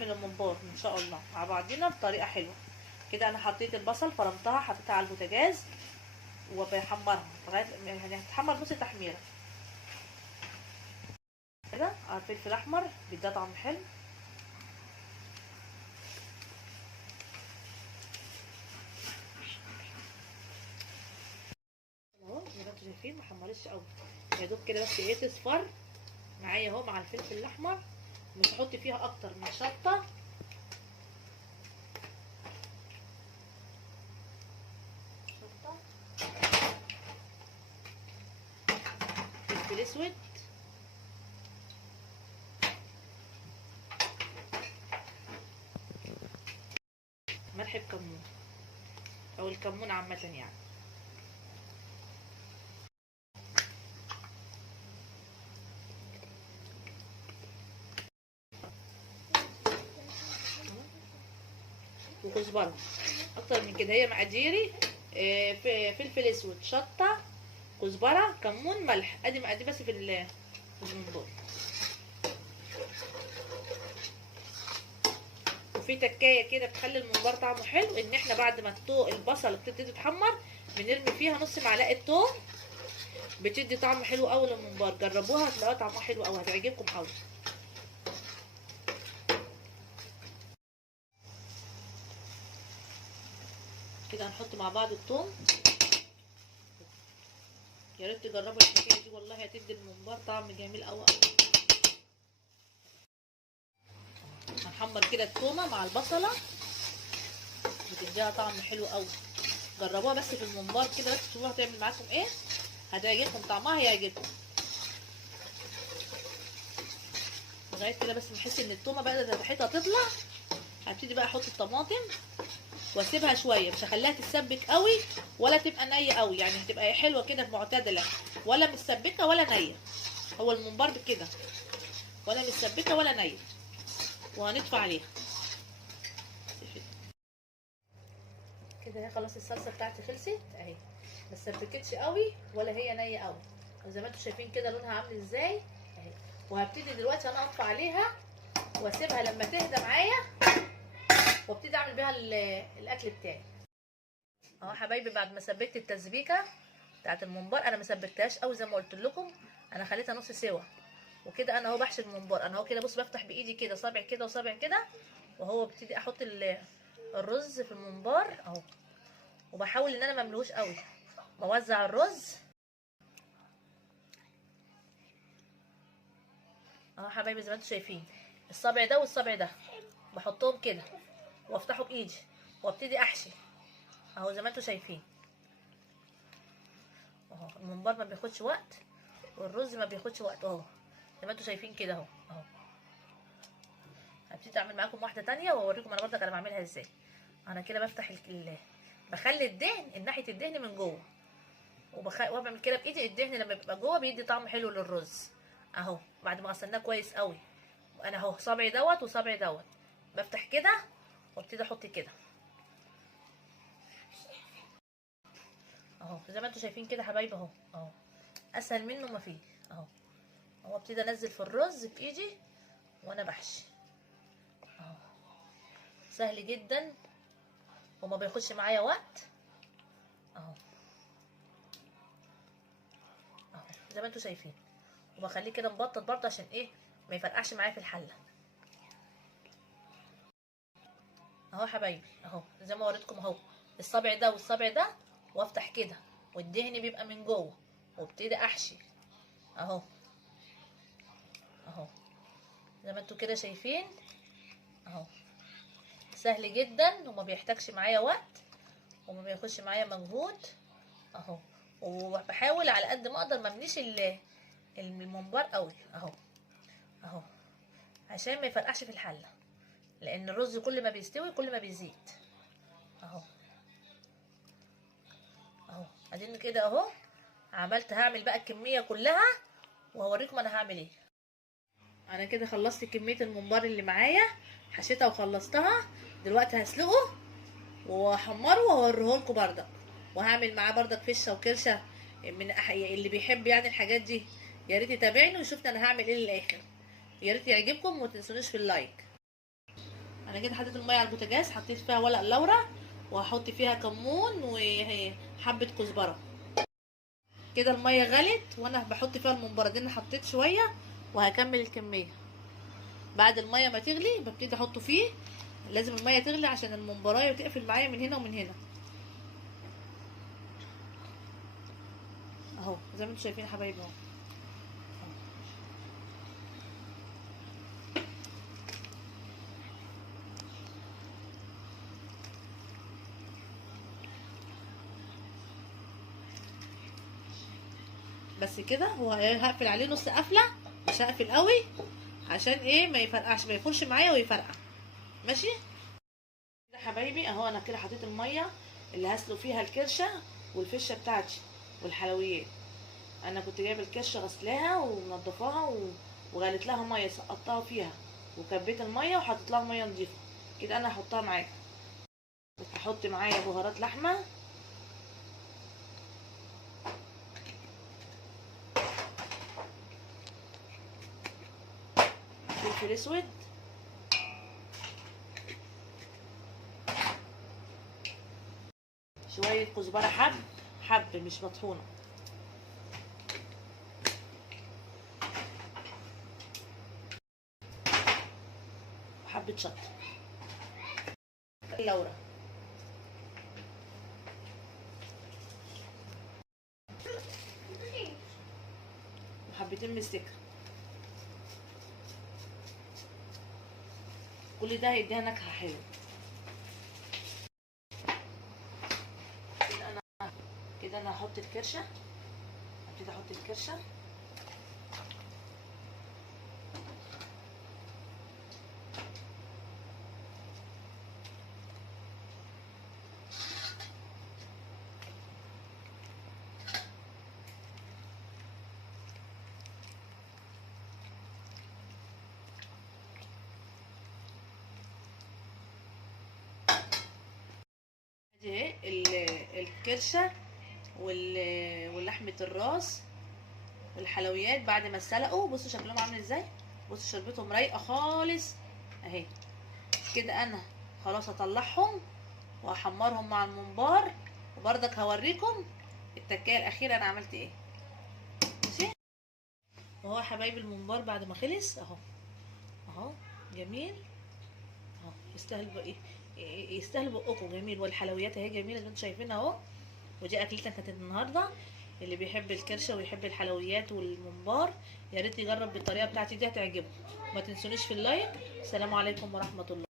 نعمل الممبار ان شاء الله مع بعضينا بطريقه حلوه. كده انا حطيت البصل فرمتها، حطيتها على البوتاجاز وبحمرها لغايه يعني هتتحمر نص تحميره كده. الفلفل احمر بيديها طعم حلو. اهو زي ما انتم شايفين ما حمرتش قوي، يا دوب كده بس ايه تصفر معايا اهو مع الفلفل الاحمر. مش هحط فيها اكتر من شطه، فلفل اسود، ملح بكمون او الكمون عامه يعني. وكزبره اكتر من كده، هي مقاديري فلفل اسود، شطه، كزبره، كمون، ملح. ادي مقادير بس في الممبار. وفي تكايه كده بتخلي الممبار طعمه حلو، ان احنا بعد ما البصل بتبتدي تتحمر بنرمي فيها نص معلقه توم، بتدي طعم حلو قوي للممبار. جربوها هتلاقوها طعمها حلو قوي، هتعجبكم قوي. كده هنحط مع بعض الثوم. يا ريت تجربوا الحكايه دي والله هتدي الممبار طعم جميل قوي قوي. هنحمر كده التومه مع البصله، بتديها طعم حلو قوي. جربوها بس في الممبار كده بس تشوفوها هتعمل معاكم ايه، هتعجبكم طعمها، هيعجبكم. لغايه كده بس نحس ان التومه بدات ريحتها تطلع، هبتدي بقى احط الطماطم واسيبها شويه. مش هخليها تتسبك قوي ولا تبقى نيه قوي، يعني هتبقى حلوه كده معتدله، ولا متسبكه ولا نيه. هو الممبار بكده، ولا متسبكه ولا نيه. وهنطفي عليها كده. هي خلاص الصلصه بتاعتي خلصت اهي، ما اتسبكتش قوي ولا هي نيه قوي، وزي ما انتم شايفين كده لونها عامل ازاي اهي. وهبتدي دلوقتي انا اطفي عليها واسيبها لما تهدى معايا، وابتدي اعمل بيها الاكل بتاعي. اهو حبايبي بعد ما سبكت التسبيكه بتاعت الممبار، انا ما سبكتهاش قوي زي ما قلت لكم، انا خليتها نص سوا. وكده انا اهو بحشي الممبار. انا اهو كده بص بفتح بايدي كده صابع كده وصابع كده، وهو ببتدي احط الرز في الممبار اهو. وبحاول ان انا ما املوش قوي، بوزع الرز اهو حبايبي زي ما انتم شايفين. الصابع ده والصابع ده بحطهم كده وافتحه بايدي وابتدي احشي اهو زي ما انتم شايفين اهو. الممبار ما بياخدش وقت والرز ما بياخدش وقت اهو زي ما انتم شايفين كده اهو اهو. هبتدي اعمل معاكم واحده تانية واوريكم انا برضك انا بعملها ازاي. انا كده بفتح بخلي الدهن ناحيه الدهن من جوه، وبعمل كده بايدي. الدهن لما بيبقى جوه بيدي طعم حلو للرز اهو. بعد ما غسلناه كويس قوي، انا اهو صابعي دوت وصابعي دوت بفتح كده وابتدي احط كده اهو زي ما انتم شايفين كده حبايبي اهو اهو. اسهل منه ما فيه اهو. اهو ابتدي انزل في الرز بايدي وانا بحشي اهو. سهل جدا وما بياخدش معايا وقت اهو اهو زي ما انتم شايفين. وبخليه كده مبطط برضه عشان ايه ما يفرقعش معايا في الحله اهو حبايبي اهو. زي ما وريتكم اهو الصابع ده والصابع ده، وافتح كده والدهن بيبقى من جوه وابتدي احشي اهو اهو زي ما انتوا كده شايفين اهو. سهل جدا وما بيحتاجش معايا وقت وما بياخدش معايا مجهود اهو. وبحاول على قد ما اقدر ما امليش الممبار قوي اهو اهو، عشان ما يفرقعش في الحله، لان الرز كل ما بيستوي كل ما بيزيد اهو اهو. اديني كده اهو عملت. هعمل بقى الكميه كلها وهوريكم انا هعمل ايه. انا كده خلصت كميه الممبار اللي معايا، حشيتها وخلصتها. دلوقتي هسلقه واحمره واوريه لكم بردك، وهعمل معاه بردك فشه وكرشه. اللي بيحب يعني الحاجات دي يا ريت يتابعني ويشوفني انا هعمل ايه للاخر. يا ريت يعجبكم وما تنسونيش في اللايك. انا كده حطيت الميه على البوتاجاز، حطيت فيها ورق لورا، وهحط فيها كمون وحبه كزبره. كده الميه غلت وانا بحط فيها الممبار دي، انا حطيت شويه وهكمل الكميه. بعد الميه ما تغلي ببتدي احطه فيه. لازم الميه تغلي عشان الممبرايه تقفل معايا من هنا ومن هنا اهو، زي ما انتم شايفين يا حبايبي اهو. بس كده، وهقفل عليه نص قفله، مش هقفل قوي عشان ايه ما يفرقعش، ما يفرش معايا ويفرقع. ماشي كده حبايبي اهو. انا كده حطيت الميه اللي هسلق فيها الكرشه والفشه بتاعتي والحلويات. انا كنت جايبه الكرشه غسلاها ومنضفاها وغليت لها ميه، سقطتها فيها وكبيت الميه وحطيت لها ميه نضيفه. كده انا هحطها معاك. هحط معايا بهارات لحمه، فلفل اسود، شويه كزبره حب مش مطحونه، وحبه شطه لورا، وحبتين مستكه. كل ده هيديها نكهه حلوه. كده انا هحط الكرشه، هبتدي احط الكرشه دي الكرشه ولحمه الراس والحلويات بعد ما اتسلقوا. بصوا شكلهم عامل ازاي، بصوا شربتهم رايقه خالص اهي. كده انا خلاص هطلعهم وهحمرهم مع الممبار، وبرضك هوريكم التكايه الاخيره انا عملت ايه. ماشي اهو يا حبايبي، الممبار بعد ما خلص اهو، اهو جميل اهو، يستاهل بقى ايه، يستاهل بقكم جميل. والحلويات اهي جميله زي ما انتم شايفين اهو. ودي اكلتنا كانت النهارده. اللي بيحب الكرشه ويحب الحلويات والممبار يا ريت يجرب بالطريقه بتاعتي دي، هتعجبه. ما تنسونيش في اللايك. السلام عليكم ورحمه الله.